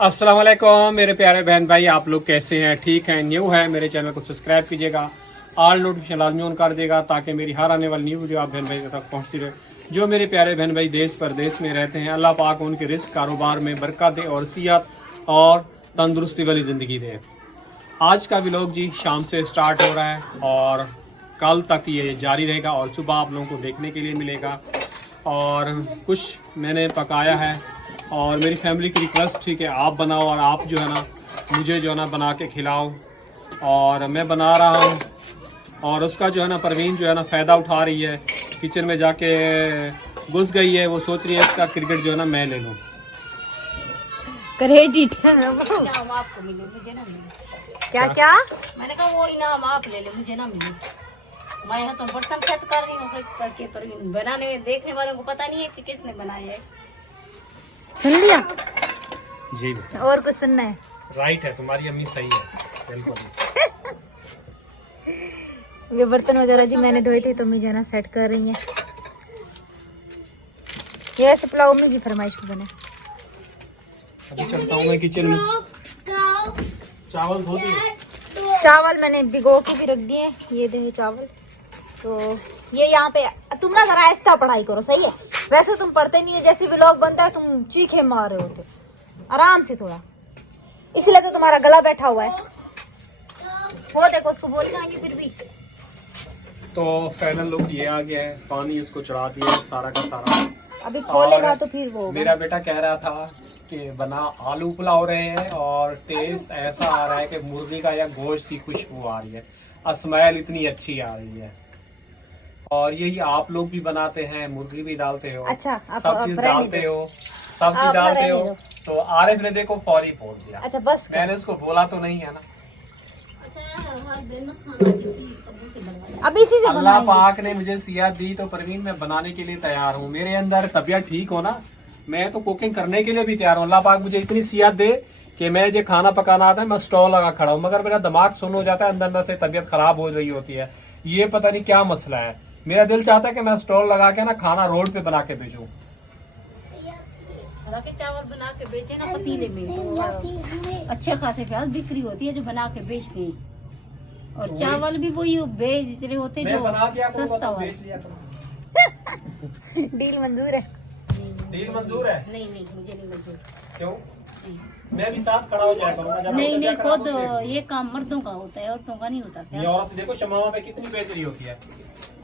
अस्सलाम वालेकुम मेरे प्यारे बहन भाई, आप लोग कैसे हैं? ठीक हैं? न्यू है मेरे चैनल को सब्सक्राइब कीजिएगा, ऑल नोटिफिकेशन लाजमी ऑन कर देगा ताकि मेरी हर आने वाली न्यू वीडियो आप बहन भाई तक पहुंचती रहे। जो मेरे प्यारे बहन भाई देश परदेश में रहते हैं, अल्लाह पाक उनके रिस्क कारोबार में बरकत दे और सियात और तंदुरुस्ती वाली ज़िंदगी दे। आज का व्लॉग जी शाम से स्टार्ट हो रहा है और कल तक ये जारी रहेगा और सुबह आप लोगों को देखने के लिए मिलेगा। और कुछ मैंने पकाया है और मेरी फैमिली की रिक्वेस्ट थी कि आप बनाओ और आप जो है ना मुझे जो है ना बना के खिलाओ, और मैं बना रहा हूँ। और उसका जो है ना परवीन जो है ना फ़ायदा उठा रही है, किचन में जाके घुस गई है, वो सोच रही है इसका क्रिकेट जो है ना मैं ले लूँ। क्रेडिट इनाम आपको मिले, मुझे ना मिले। क्या क्या? मैंने कहा वो इनाम आप ले ले, मुझे ना मिले। मैं यहाँ तो बर्तन सेट कर रही हूँ करके, पर बनाने में देखने वालों को पता नहीं है कि किसने बनाया है। सुन लिया जी और कुछ सुनना है? राइट है, तुम्हारी अम्मी सही है बिल्कुल। ये बर्तन वगैरह जी मैंने धोए थे तो मुझे ना सेट कर रही है। ये ऐसे पुलाव में जी फरमाइश पे बने। अभी चलता हूँ मैं किचन में, चावल धो दिए। चावल मैंने भिगो के भी रख दिए, ये देखो चावल। तो ये यहाँ पे तुम ना जरा आहिस्ता पढ़ाई करो, सही है? वैसे तुम पढ़ते नहीं हो, जैसे व्लॉग बनता है तुम चीखे मार रहे होते, आराम से थोड़ा, इसलिए तो तुम्हारा गला बैठा हुआ है। वो देखो उसको बोल जाएंगे फिर भी। तो फाइनल लुक ये आ गया है, पानी इसको चढ़ा दिया है सारा का सारा। अभी खोलेगा और तो फिर वो होगा। मेरा बेटा कह रहा था कि बना आलू पुलाव रहे हैं और टेस्ट ऐसा आ रहा है कि मुर्गी का या गोश्त की खुशबू आ रही है, स्मेल इतनी अच्छी आ रही है। और यही आप लोग भी बनाते हैं, मुर्गी भी डालते हो, अच्छा, सब चीज डालते हो, सब चीज डालते हो। तो आरिफ ने देखो फौरी बोल दिया। अच्छा बस मैंने उसको बोला तो नहीं है ना। अभी इसी से अल्लाह बनाएंगे। पाक ने मुझे सियात दी तो परवीन मैं बनाने के लिए तैयार हूँ। मेरे अंदर तबीयत ठीक हो ना, मैं तो कुकिंग करने के लिए भी तैयार हूँ। अल्लाह पाक मुझे इतनी सियात दे कि मैं जो खाना पकाना आता है मैं स्टॉल लगा खड़ा हूँ, मगर मेरा दिमाग सुन हो जाता है, अंदर अंदर से तबीयत खराब हो रही होती है। ये पता नहीं क्या मसला है। मेरा दिल चाहता है कि मैं स्टॉल लगा के ना खाना रोड पे बना के भेजूँ। चावल बना के बेचे ना पतीले में, तो अच्छे खासे प्याज बिक्री होती है जो बना के बेचते हैं। और चावल भी वही बेच रहे होते मैं जो बना दिया सस्ता वाला। बेच लिया करो। डील मंजूर है? डील मंजूर है? नहीं नहीं, मुझे नहीं मंजूर। क्यों? मैं भी साथ खड़ा हो जाया करूंगा जब नहीं नहीं, तबीयत खराब खुद होती है। ये काम मर्दों का होता है, औरतों का नहीं होता। ये औरत देखो शमामा पे कितनी बेच रही होती है।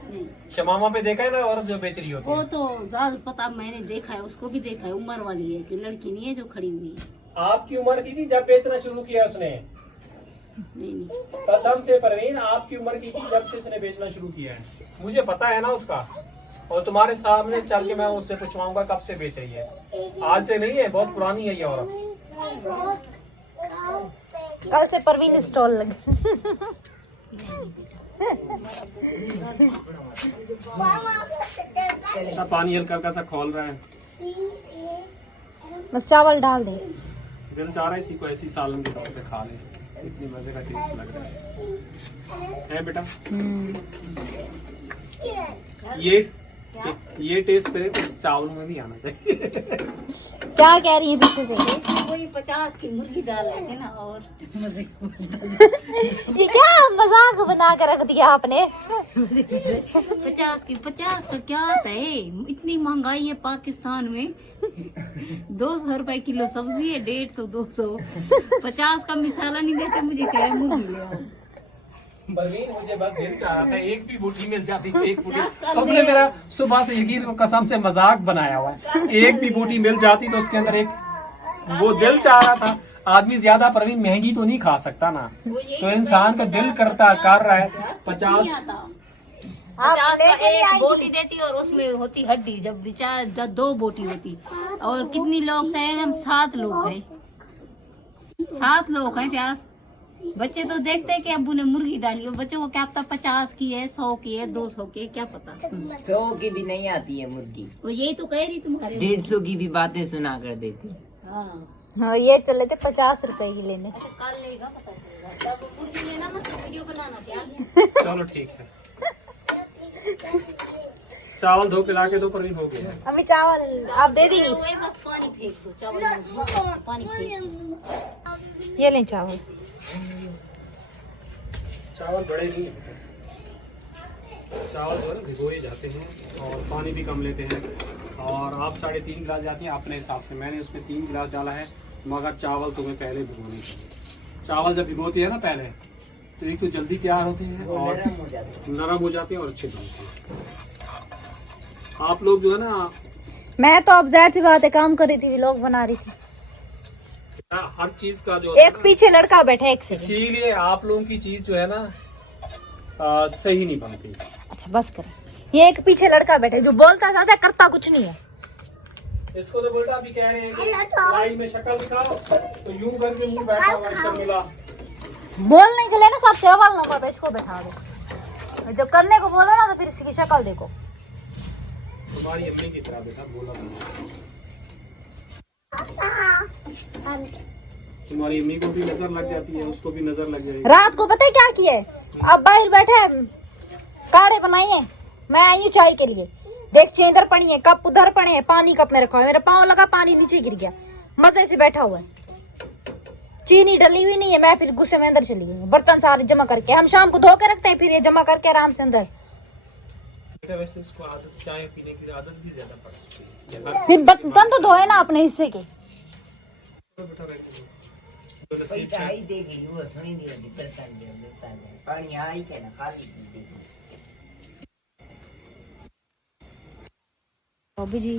नहीं, शमामा पे देखा है ना औरत जो बेच रही होती वो है। तो ज्यादा पता, मैंने देखा है, उसको भी देखा है। उम्र वाली है कि लड़की नहीं है जो खड़ी हुई है। आपकी उम्र की थी जब बेचना शुरू किया उसने? नहीं नहीं, कसम से परवीन आपकी उम्र की थी जब से इसने बेचना शुरू किया है। मुझे पता है ना उसका, और तुम्हारे सामने चल के मैं उससे पूछवाऊंगा कब से बेच रही है। आज से नहीं है, बहुत पुरानी है ये औरत। कल से परवीन स्टॉल लगे। पानी हल्का हल्का सा खोल रहा है। बस चावल डाल दे। दिल चाह रहा है इसी को ऐसी सालन के तौर पे खा ले, इतनी मजे का टेस्ट लग रहा है बेटा। ये टेस्ट पे चावलों में भी आना चाहिए। क्या कह रही है पीछे से? कोई 50 की मुर्गी डाल है ना, और ये क्या मजाक बना कर रख दिया आपने? 50 का क्या आता है? इतनी महंगाई है पाकिस्तान में। 200 रुपए किलो सब्जी है, 150 200। 50 का मिसाला नहीं देते, मुझे कह रहे मुर्गी ले आओ। परवीन मुझे बस दिल चाह रहा था एक भी बूटी मिल जाती तो एक बूटी। तुमने मेरा सुबह से यकीन को कसम से मजाक बनाया हुआ है। एक भी बूटी मिल जाती तो उसके अंदर एक, वो दिल चाह रहा था। आदमी ज्यादा परवीन महंगी तो नहीं खा सकता ना, तो इंसान का दिल करता कर रहा है 50। 50 का एक बोटी देती और उसमें होती हड्डी, जब 2 बोटी होती। और कितनी लोग थे हम? 7 लोग हैं। 7 लोग हैं प्याज। बच्चे तो देखते हैं कि अब्बू ने मुर्गी डाली, और बच्चों को क्या पता 50 की है, 100 की है, 200 की है, क्या पता। 100 की भी नहीं आती है मुर्गी, वो यही तो कह रही तुम्हारे। 150 की भी बातें सुना कर देती। हाँ ये चले थे 50 रुपए की लेने। कल लेगा पता चलेगा। तब मुर्गी लेना मत, वीडियो बनाना प्याज। चलो ठीक है। चावल धो के लाके दो, पर नहीं हो गया। अभी चावल आप दे दीजिए। वही बस पानी फेंक दो, चावल में पानी फेंक दो। ये लें चावल। चावल बड़े नहीं है, चावल जो है ना भिगोए जाते हैं और पानी भी कम लेते हैं। और आप 3.5 गिलास जाती हैं अपने हिसाब से, मैंने उसमें 3 गिलास डाला है। मगर चावल तुम्हें पहले भिगोनी चाहिए। चावल जब भिगोती है ना पहले, तो एक तो जल्दी तैयार होते हैं और नरम हो जाते हैं और अच्छे बनते हैं। आप लोग जो है ना, मैं तो अब ज़ाहिर सी बात है काम कर रही थी, व्लॉग बना रही थी। हर चीज का जो एक पीछे लड़का बैठा है, एक सेकंड। इसीलिए आप लोगों की चीज जो है ना सही नहीं बनती। अच्छा बस करें। ये एक पीछे लड़का बैठा है जो बोलता ज्यादा करता कुछ नहीं है। इसको तो बोलता भी कह रहे हैं कि लाइन में शक्ल दिखाओ, तो यूं करके मुंह बैठा हुआ मिला। बोलने के लिए ना सबसे अव्वल नंबर पे इसको बैठा दो। जब करने को बोलो ना तो फिर इसकी शक्ल देखो। तुम्हारी अम्मी की तरह बेटा बोला। तुम्हारी अम्मी को भी नजर लग जाती है, उसको भी नजर लग जाएगी। रात को पता है क्या किया है? अब बाहर बैठे हैं, काढ़े बनाई है। मैं आई हूँ चाय के लिए, देख इधर पड़ी है, कप उधर पड़े हैं, पानी कप में रखा है, मेरा पाँव लगा, पानी नीचे गिर गया, मजे से बैठा हुआ है। चीनी डली हुई नहीं है। मैं फिर गुस्से में अंदर चली गई, बर्तन सारे जमा करके। हम शाम को धो के रखते हैं, फिर ये जमा करके आराम से अंदर। वैसे इसको आदत, चाय पीने की आदत भी ज्यादा पड़ती है। फिर बर्तन तो धोए ना अपने हिस्से के। कोई चाय देगी वो सुनी नहीं होती, बर्तन दे पानी आई के ना खाली देगी। अभी जी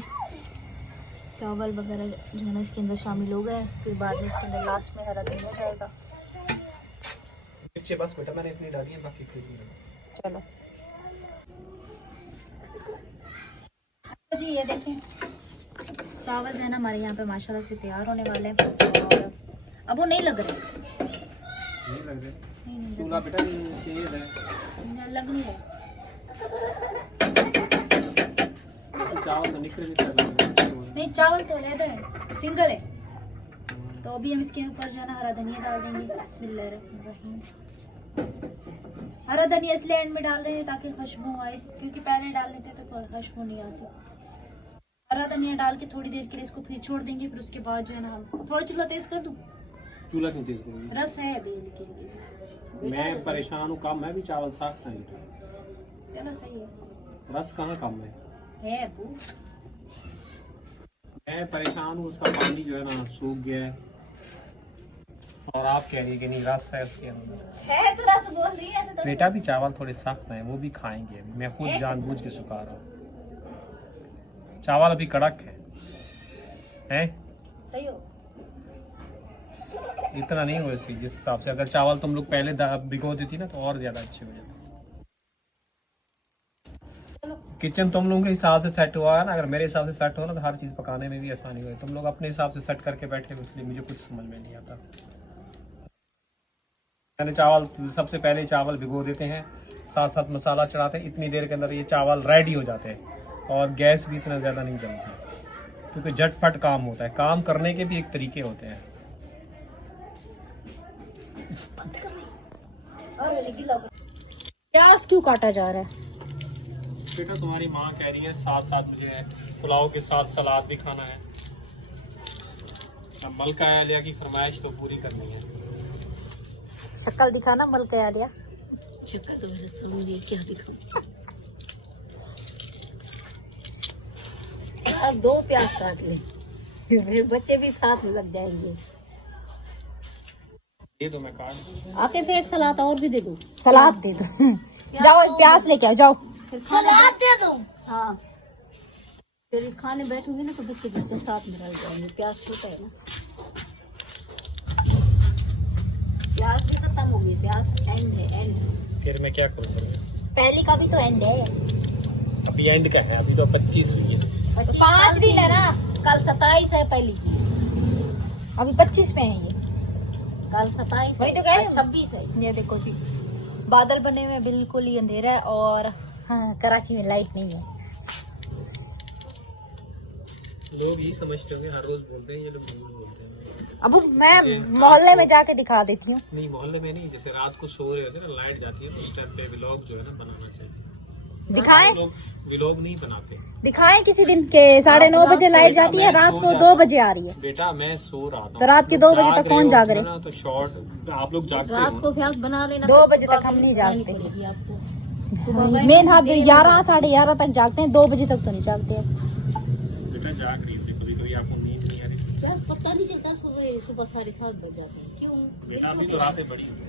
चावल वगैरह जो है ना इसके अंदर शामिल हो गए। फिर बाद में इसके अंदर लास्ट में हरा धनिया जाएगा। नीचे बस बेटा मैंने इतनी डाली है, बाकी फिर चलो जी ये देखें चावल जो है ना हमारे यहाँ पे माशाल्लाह से तैयार होने वाले हैं। और अब वो नहीं लग रहे, नहीं लग रहे। नहीं तूला बेटा तेज है, लग नहीं रहे। चावल तो निकल नहीं। नहीं चावल तो अलग है, सिंगल है। तो अभी हम इसके ऊपर जो है ना हरा धनिया डाल देंगे। बिस्मिल्लाहिर्रहमानिर्रहीम। हरा धनिया इसलिए एंड में डाल रहे हैं ताकि खुशबू आए, क्योंकि पहले डाल लेते हैं तो खुशबू नहीं आती। हरा धनिया डाल के थोड़ी देर के लिए इसको फिर छोड़ देंगे। फिर उसके बाद जो है ना हम थोड़ा चूल्हा तेज कर दूं। चूल्हा क्यों तेज करूंगी? रस है अभी लेकिन मैं परेशान हूँ, कम है भी चावल साफ नहीं। चलो सही है, रस कहाँ कम है अबू। मैं परेशान हूँ, उसका पानी जो है ना सूख गया है और आप कह रही है कि नहीं रस है उसके अंदर। है तो रस बोल रही है ऐसे तो। बेटा भी चावल थोड़े सख्त हैं, वो भी खाएंगे। मैं खुद जानबूझ के सुखा रहा हूँ। चावल अभी कड़क है? सही हो। इतना नहीं हुआ जिस हिसाब से। अगर चावल तुम लोग पहले भिगो देती ना तो और ज्यादा अच्छे हो जाते। किचन तुम लोगों के हिसाब से सेट हुआ है ना, अगर मेरे हिसाब से सेट हो ना तो हर चीज पकाने में भी आसानी हुई। तुम लोग अपने हिसाब से सेट करके बैठे हो, इसलिए मुझे कुछ समझ में नहीं आता। पहले चावल, सबसे पहले चावल भिगो देते हैं, साथ साथ मसाला चढ़ाते हैं। इतनी देर के अंदर ये चावल रेडी हो जाते हैं और गैस भी इतना ज़्यादा नहीं जलती, क्योंकि झटपट काम होता है। काम करने के भी एक तरीके होते हैं। प्याज क्यों काटा जा रहा है? बेटा तुम्हारी माँ कह रही है साथ साथ मुझे पुलाव के साथ सलाद भी खाना है। अब मलका आलिया की फरमाइश तो पूरी करनी है। शक्ल दिखाना मलका आलिया। शक्ल तो मुझे समझिए क्या दिखाऊं। अब 2 प्याज काट ले, फिर बच्चे भी साथ में लग जाएंगे। ये तो मैं काट दूँ। आके फिर एक सलाद और भी दे दो। सलाद दे दो। जाओ प्याज लेके आओ, जाओ। सलाद दे दो। हाँ, फिर खाने बैठूंगी ना तो बच्चे साथ में रह जाएंगे। प्याज छोटा है ना, प्याज भी खत्म हो गई। प्याज एंड है, एंड। फिर मैं क्या करूँगा? पहली का भी तो एंड है। अभी एंड का है, अभी तो 25 हुई है। 5 दिन है ना, कल 27 है पहली, अभी 25 में है ये। कल 27 वही तो कह रही हूँ। 26 है। ये देखो जी, बादल बने हुए, बिल्कुल ही अंधेरा है। और हाँ, कराची में लाइट नहीं है। लोग ही समझते होंगे, हर रोज बोलते हैं ये लोग, नहीं बोलते हैं। अब मैं मोहल्ले में जाके दिखा देती हूँ। नहीं मोहल्ले में नहीं, जैसे रात को सो रहे होते हैं ना, लाइट जाती है तो उस टाइम पे व्लॉग जो है ना बनाना चाहिए। दिखाएं? व्लॉग नहीं बनाते। दिखाएं किसी दिन के 9:30 बजे लाइट जाती है, रात को 2 बजे आ रही है। बेटा मैं सो रहा था तो रात के 2 बजे तक कौन जाग रहे? ना तो शॉर्ट आप लोग जागते रात हो को व्यास बना लेना। 2 बजे तक हम नहीं जागते। आपको मेन हाथ 11 11:30 तक जागते हैं, 2 बजे तक तो नहीं जागते। बेटा जाग रही होती, कभी कभी आपको नींद नहीं आ रही। यार पता नहीं चलता, सुबह 7:30 बज जाते हैं। क्यों? बेटा अभी तो रातें बड़ी हो गई,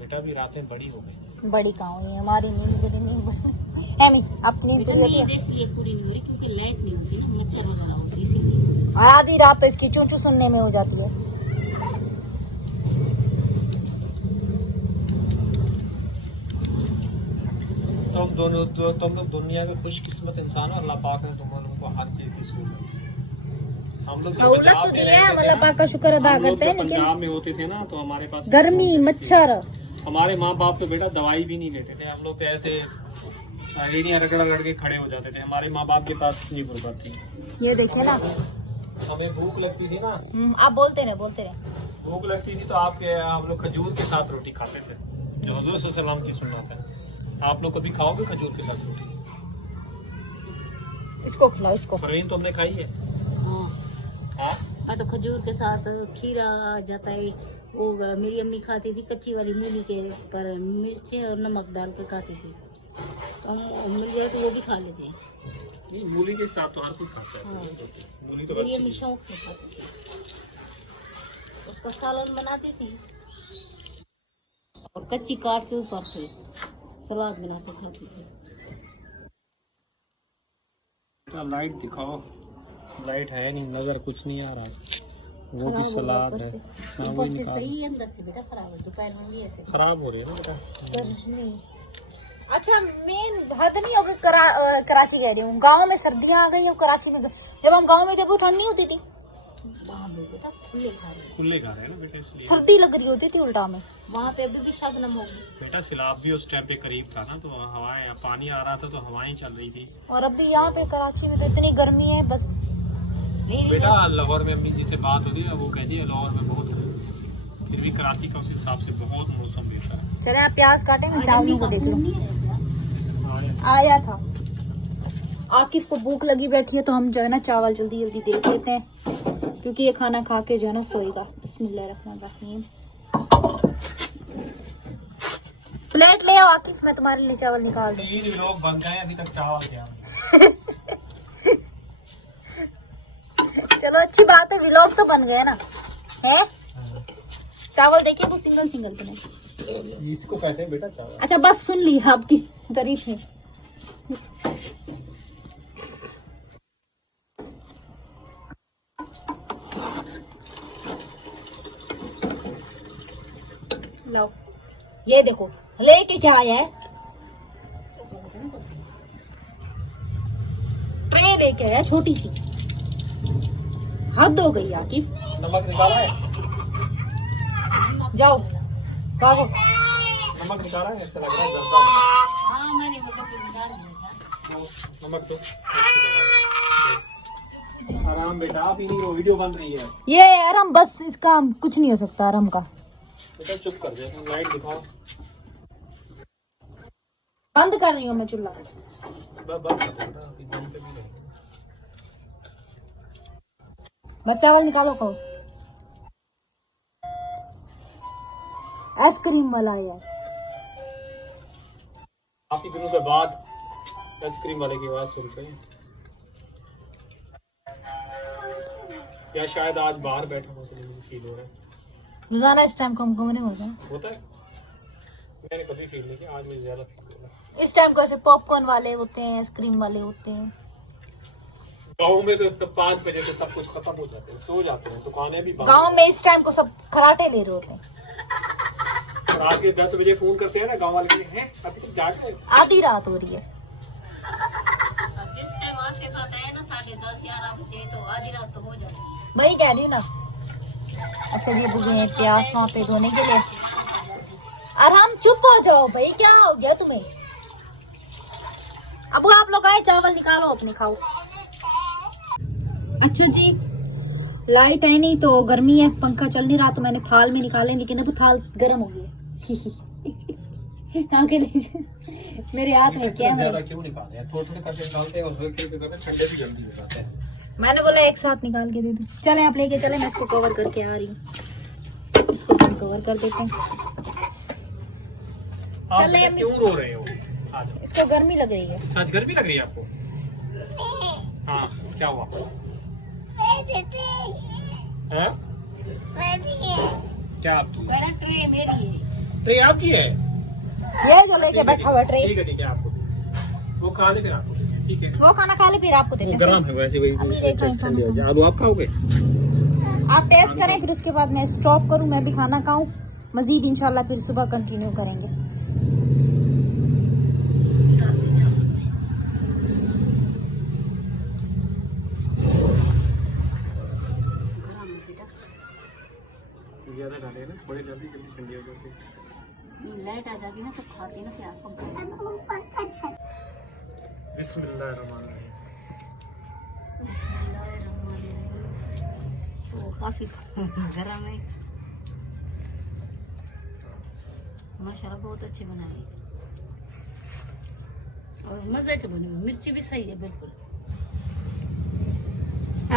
बेटा भी रातें बड़ी हो गई। बड़ी कहाँ हुई है हमारी नींद, बड़ी नींद बड़ी अपनी नींद पूरी होती है। इसलिए पूरी नहीं हो रही क्योंकि लाइट नहीं होती ना, मच्छर वगैरह होती इसीलिए। और आधी रात तो इसकी चूं चूं सुनने में हो जाती है। तुम लोग दुनिया के खुशकिस्मत इंसान हो, अल्लाह पाक ने तुम लोगों को हर चीज की सहूलत। हम लोग सहूलत पंजाब तो में दिया है, रहते थे अल्लाह ना, पाक का शुक्र अदा हम लोग करते हैं, जब लेकिन पंजाब में होते थे ना तो हमारे पास गर्मी मच्छर। हमारे माँ बाप तो बेटा दवाई भी नहीं लेते थे, हम लोग तो ऐसे एड़ियाँ रगड़ के खड़े हो जाते थे। हमारे माँ बाप के पास नहीं गुर्बत थी। ये देखे ना, हमें भूख लगती थी ना, आप बोलते रहे। भूख लगती थी तो हम लोग खजूर के साथ रोटी खाते थे, जो हुजूर सल्लल्लाहु अलैहि वसल्लम की सुन्नत है। आप लोग कभी खाओगे खजूर के साथ रोटी? इसको खिलाओ, इसको। फरवीन तुमने खाई है? हाँ? हाँ तो खजूर के साथ खीरा आ जाता है। वो मेरी अम्मी खाती थी कच्ची वाली मूली के पर मिर्ची और नमक डाल के खाती थी, तो हम मिल जाए तो वो भी खा लेते हैं। नहीं, मूली के साथ तो हर कोई खाता है। हाँ। मूली तो मेरी अच्छी अम्मी है। शौक से खाती थी, उसका सालन बनाती थी और कच्ची काट के ऊपर से सलाद बना के खाती थी। लाइट दिखाओ, लाइट है नहीं, नजर कुछ नहीं आ रहा। वो भी सलाद है, हाँ वो ऊपर से निकाल। सही है, अंदर से बेटा खराब है। दोपहर में भी ऐसे खराब हो रही है ना बेटा। अच्छा, मेन हद नहीं होगी। कराची कह रही हूँ, गाँव में सर्दियाँ आ गई और कराची में जब हम गाँव में थे वो ठंड नहीं होती थी, वहाँ पे बेटा खुले खा रहे हैं। खुले खा रहे हैं ना बेटा, इसलिए सर्दी लग रही होती थी उल्टा में। वहाँ पे अभी भी शबनम होगी। बेटा सैलाब भी उस टाइम पे करीब था ना, तो हवाएं, पानी आ रहा था तो हवाएं चल रही थी। और अभी यहाँ पे कराची में तो इतनी गर्मी है बस। बेटा लाहौर में अम्मी जी से बात होती है, वो कहती है लाहौर में बहुत गर्मी है, फिर भी कराची का उस हिसाब से बहुत मौसम बेहतर है। चले आप प्याज काटेंगे, चावलों को देख लो। हाँ, आया था आकिफ को भूख लगी बैठी है, तो हम जो है ना चावल जल्दी जल्दी देख लेते हैं, क्योंकि ये खाना खा के जो है ना सोएगा। बिस्मिल्लाहिर्रहमानिर्रहीम। प्लेट ले आओ आकिफ, मैं तुम्हारे लिए चावल निकाल दूँ। 3 लोग बन गए अभी तक चावल क्या। चलो अच्छी बात है, व्लॉग तो बन गए ना है। चावल देखिए वो सिंगल सिंगल बने। इसको कहते हैं बेटा चावल। अच्छा बस सुन ली आपकी तारीफ है। लो ये देखो लेके क्या आया है, ट्रे लेके आया छोटी सी। हद हो गई आकिफ, नमक निकाला है? जाओ भागो। नमक निकाला है? ऐसा लग रहा है जलता है। हाँ मैंने निकाल दिया। नमक तो आराम बेटा, आप ही नहीं हो, वीडियो बन रही है। ये आराम बस, इसका कुछ नहीं हो सकता आराम का। बेटा चुप कर दे, लाइट दिखाओ। बंद कर रही हूँ मैं चूल्हा। बस कर दे बेटा, अभी दम पे भी रहेंगे। बस चावल निकालो, खाओ। आइसक्रीम वाला है यार। काफी दिनों के बाद आइसक्रीम वाले की आवाज सुन रही, या शायद आज बाहर बैठा हूँ इसलिए मुझे फील हो रहा है। रोजाना इस टाइम को हम कमरे में होता है। होता है, मैंने कभी फील नहीं किया, आज मुझे ज्यादा फील हो रहा है। इस टाइम को ऐसे पॉपकॉर्न वाले होते हैं, आइसक्रीम वाले होते हैं। गाँव में तो 5 बजे से सब कुछ खत्म हो जाते हैं, सो जाते हैं, दुकानें भी बंद। गांव में इस टाइम को सब खराटे ले रहे होते हैं। रात के 10 बजे फोन करते हैं ना गाँव वाले, हैं अभी तक जाग रहे हैं। आधी रात हो रही है। जिस टाइम आसिफ आता है ना 10:30 11 बजे, तो आधी रात तो हो जाती है। वही कह रही हूँ ना। अच्छा ये बुझे हैं प्याज वहाँ पे धोने के लिए। आराम चुप हो जाओ भाई, क्या हो गया तुम्हें? अब आप लोग आए, चावल निकालो अपने खाओ। अच्छा जी, लाइट है नहीं तो गर्मी है, पंखा चल नहीं रहा, तो मैंने थाल में निकाले, लेकिन अब थाल गर्म हो गई है। आगे मेरे हाथ में क्या है? ज्यादा क्यों निकालते हैं, थोड़े थोड़े करके निकालते हैं और हल्के हल्के करके ठंडे भी जल्दी हो जाते हैं। मैंने बोला एक साथ निकाल के दे दूं। चले आप लेके चले, मैं इसको कवर करके आ रही हूँ। इसको हम कवर कर देते हैं। आप चले बेटा अम्मी। क्यों रो रहे हो आज? इसको गर्मी लग रही है। आज गर्मी लग रही है आपको? हाँ, क्या हुआ? हैं? क्या आपकी? मेरा ट्रे मेरी है। ट्रे आपकी है? ये जो लेके बैठा हुआ ट्रे, ठीक है आपको वो खा दे फिर आपको। ठीक है, वो खाना खा ले फिर आपको वो देते हैं। गरम है वैसे वही। अभी देखो ये खाना खाना। आलू आप खाओगे? आप टेस्ट करें, फिर उसके बाद मैं स्टॉप करूं, मैं भी खाना खाऊं। मजीद इंशाल्लाह फिर सुबह कंटिन्यू करेंगे। ज्यादा डाले ना, थोड़ी जल्दी जल्दी ठंडी हो जाती है। लाइट आ जाती ना तो खाते ना क्या आपको। बिस्मिल्लाहिर्रहमानिर्रहीम। तो काफी गरम है। माशाल्लाह बहुत अच्छे बनाए और मजे के बने। मिर्ची भी सही है बिल्कुल।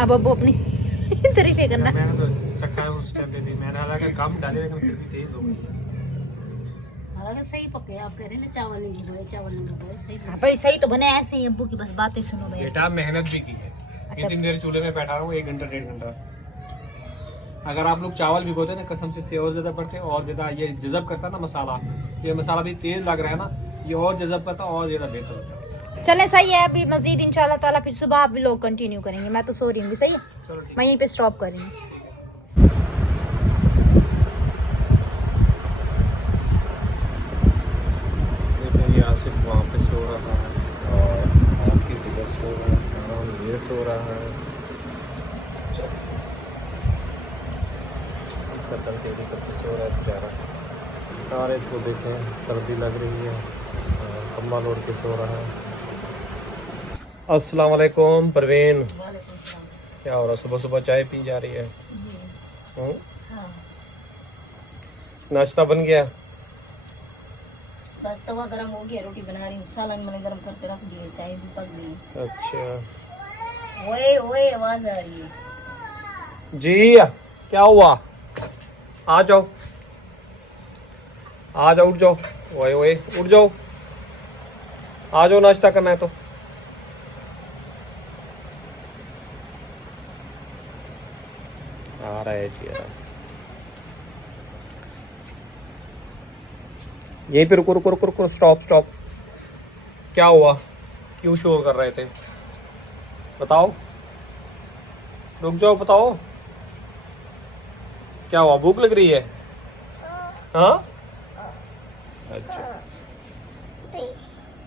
अब अपनी तारीफें करना। मैंने तो चखा है उस टाइम पे भी, मैंने हालांकि कम डाले लेकिन फिर भी तेज हो गई। हालांकि सही पके। आप कह रहे हैं ना चावल नहीं भगोए, चावल नहीं भगोए, सही हाँ भाई सही तो बने, ऐसे ही अब्बू की बस बातें सुनो भाई। बेटा मेहनत भी की है, इतनी देर चूल्हे में बैठा हूँ, 1 घंटा 1.5 घंटा। अगर आप लोग चावल भिगोते ना कसम से और ज्यादा पड़ते और ज्यादा ये जज़ब करता ना मसाला। ये मसाला भी तेज लग रहा है ना, ये और जज़ब करता और ज्यादा बेहतर होता। चले सही है, अभी मजीद इंशाल्लाह ताला फिर सुबह आप भी लोग कंटिन्यू करेंगे। मैं तो सो रही हूँ, सही है, चलो ठीक मैं यहीं पे स्टॉप कर रही हूँ। है। आसिफ वहाँ पे सो रहा है और आपकी इधर सो रहा है, आराम ये सो रहा है। कतल तेरी करके सो रहा है बेचारा। सारे को देखें, सर्दी लग रही है, कंबल ओढ़ के सो रहा है। अस्सलाम वालेकुम परवीन, क्या हो रहा? सुबह सुबह चाय पी जा रही है? नाश्ता बन गया? बस तवा गरम हो गया, रोटी बना रही हूँ। सालन मैंने गरम करके रख दिए, चाय भी पक गई। अच्छा ओए ओए आवाज आ रही है। जी, क्या हुआ? आ जाओ आ जाओ, उठ जाओ। ओए ओए उठ जाओ, आ जाओ, नाश्ता करना है तो। आ रहा है जी, यहीं पे रुको रुको रुको रुको, स्टॉप स्टॉप। क्या हुआ? क्यों शोर कर रहे थे? बताओ, रुक जाओ, बताओ क्या हुआ? भूख लग रही है? हाँ, अच्छा।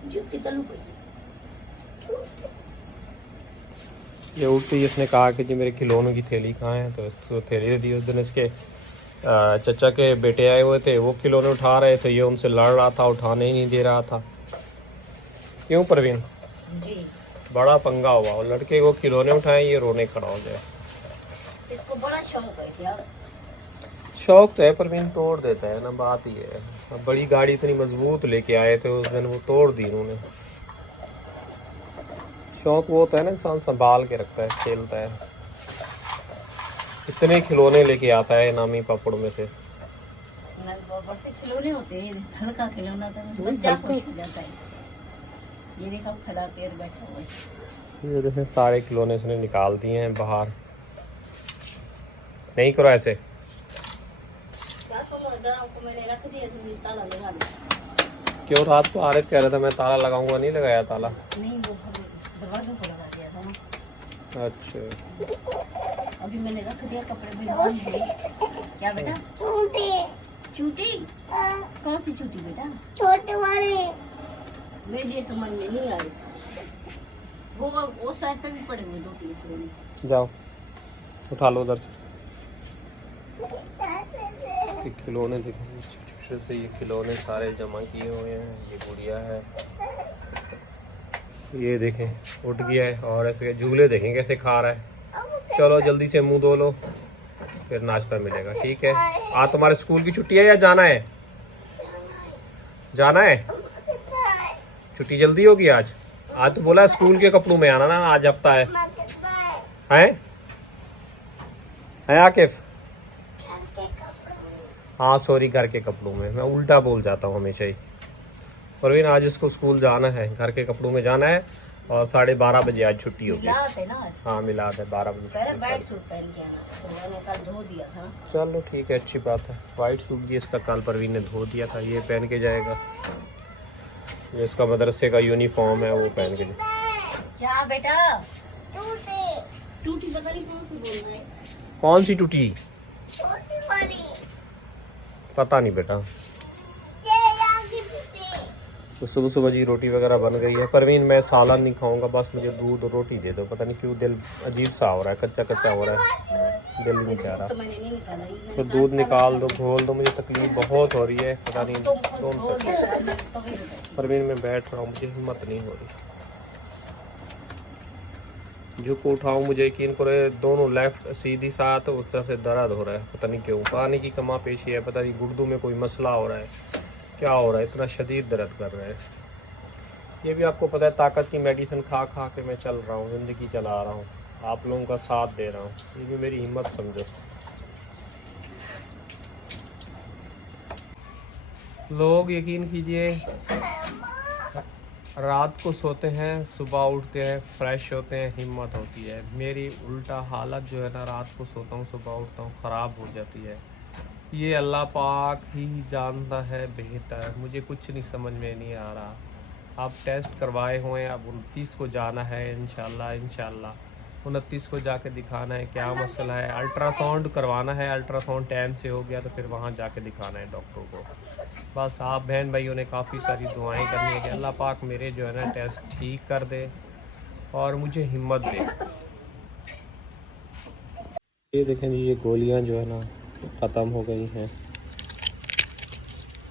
जूती तलू पे ये उठते ही इसने कहा कि जी मेरे खिलौनों की थैली कहाँ है, तो इसको थैली दे दी। उस दिन इसके चचा के बेटे आए हुए थे, वो खिलौने उठा रहे थे, ये उनसे लड़ रहा था, उठाने ही नहीं दे रहा था। क्यों परवीन? जी, बड़ा पंगा हुआ, और लड़के को खिलौने उठाए, ये रोने खड़ा हो जाए। इसको बड़ा शौक है यार। शौक तो है परवीन, तोड़ देता है ना, बात ही है। अब बड़ी गाड़ी इतनी मजबूत लेके आए थे उस दिन, वो तोड़ दी उन्होंने। शौक वो होता है ना, इंसान संभाल के रखता है, खेलता है। इतने खिलौने लेके आता है नामी पापड़ में से। बस खिलौने होते हैं, हल्का खिलौना तो बच्चा खुश हो जाता है। ये देखो खड़ा पैर बैठा हुआ है। ये देखें, सारे खिलौने इसने निकाल दिए हैं बाहर। नहीं करो ऐसे। क्या तुम डराओ को मैंने रख दिया, तुम ताला लगा दिया। क्यों? रात को आरिफ कह रहा था मैं ताला लगाऊंगा, नहीं लगाया ताला। नहीं, वो दरवाजे को लगा दिया था ना। अच्छा, अभी मैंने रख दिया, कपड़े भी बांध दिए। क्या बेटा? चूटी। चूटी? कौन सी चूटी बेटा? छोटे वाले। मुझे समझ में नहीं आई। वो साइड पे भी पड़े हुए 2-3 खिलौने। जाओ उठा लो उधर से। ये खिलौने देखें, छोटे से ये खिलौने सारे जमा किए हुए हैं। ये गुड़िया है, ये देखें उठ गया है। और ऐसे झूले देखें कैसे खा रहा है। चलो जल्दी से मुंह धो लो, फिर नाश्ता मिलेगा, ठीक है? आज तुम्हारे स्कूल की छुट्टी है या जाना है? जाना है? छुट्टी जल्दी होगी आज? आज तो बोला स्कूल के कपड़ों में आना ना, आज हफ्ता है। हैं आकिफ? हाँ सॉरी, घर के कपड़ों में, मैं उल्टा बोल जाता हूँ हमेशा ही। परवीन आज इसको स्कूल जाना है, घर के कपड़ों में जाना है और 12:30 बजे आज छुट्टी होगी। हाँ मिला है 12 बजे। व्हाइट सूट पहन के आना, तो मैंने कल धो दिया था। चलो ठीक है, अच्छी बात है। व्हाइट सूट भी इसका कल परवीन ने धो दिया था, ये पहन के जाएगा। ये इसका मदरसे का यूनिफॉर्म है, वो पहन के क्या बेटा? टूटी पता नहीं कौन सी बोल रहा है। कौन सी टूटी? पता नहीं बेटा। तो सुबह सुबह जी रोटी वगैरह बन गई है। परवीन मैं सालन नहीं खाऊंगा, बस मुझे दूध और रोटी दे दो। पता नहीं क्यों दिल अजीब सा हो रहा है, कच्चा कच्चा हो रहा है, दिल नहीं चाह रहा। तो मैंने नहीं निकाला, तो दूध निकाल दो, घोल दो, मुझे तकलीफ बहुत हो रही है। पता नहीं परवीन में बैठ रहा हूँ, मुझे हिम्मत नहीं हो रही। झुक उठाऊं, मुझे यकीन करे दोनों लेफ्ट सीधी साथ उस तरफ से दर्द हो रहा है। पता नहीं क्यों, पानी की कमा पेशी है, पता नहीं गुर्दों में कोई मसला हो रहा है, क्या हो रहा है, इतना शदीद दर्द कर रहा है। ये भी आपको पता है, ताकत की मेडिसिन खा खा के मैं चल रहा हूँ, ज़िंदगी चला रहा हूँ, आप लोगों का साथ दे रहा हूँ। ये भी मेरी हिम्मत समझो। लोग यकीन कीजिए, रात को सोते हैं, सुबह उठते हैं, फ्रेश होते हैं, हिम्मत होती है। मेरी उल्टा हालत जो है ना, रात को सोता हूँ, सुबह उठता हूँ, ख़राब हो जाती है। ये अल्लाह पाक ही जानता है बेहतर, मुझे कुछ नहीं समझ में नहीं आ रहा। आप टेस्ट करवाए हुए हैं, अब 29 को जाना है इंशाल्लाह 29 को जाके दिखाना है क्या मसला है। अल्ट्रासाउंड करवाना है, अल्ट्रासाउंड टाइम से हो गया तो फिर वहाँ जाके दिखाना है डॉक्टर को। बस आप बहन भाइयों ने काफ़ी सारी दुआएं करनी है कि अल्लाह पाक मेरे जो है ना टेस्ट ठीक कर दे और मुझे हिम्मत दे। ये देखें जी, ये गोलियाँ जो है ना ख़त्म हो गई हैं।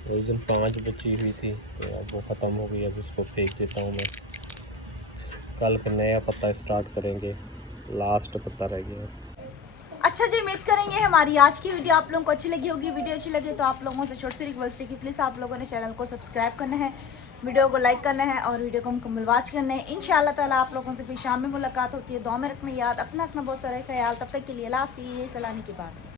उस दिन 5 बची हुई थी, तो अब वो ख़त्म हो गई। अब इसको फेंक देता हूँ मैं। कल फिर नया पत्ता स्टार्ट करेंगे, लास्ट पत्ता रह गया। अच्छा जी, उम्मीद करेंगे हमारी आज की वीडियो आप लोगों को अच्छी लगी होगी। वीडियो अच्छी लगे तो आप लोगों से छोटी सी रिक्वेस्ट है कि प्लीज़ आप लोगों ने चैनल को सब्सक्राइब करना है, वीडियो को लाइक करना है और वीडियो को मुकम्मल वॉच करना है। इंशाअल्लाह ताला आप लोगों से फिर शाम में मुलाकात होती है। दुआ में रखना याद, अपना बहुत सारा ख्याल। तब तक के लिए अल्लाह हाफिज़, सलामी के बाद।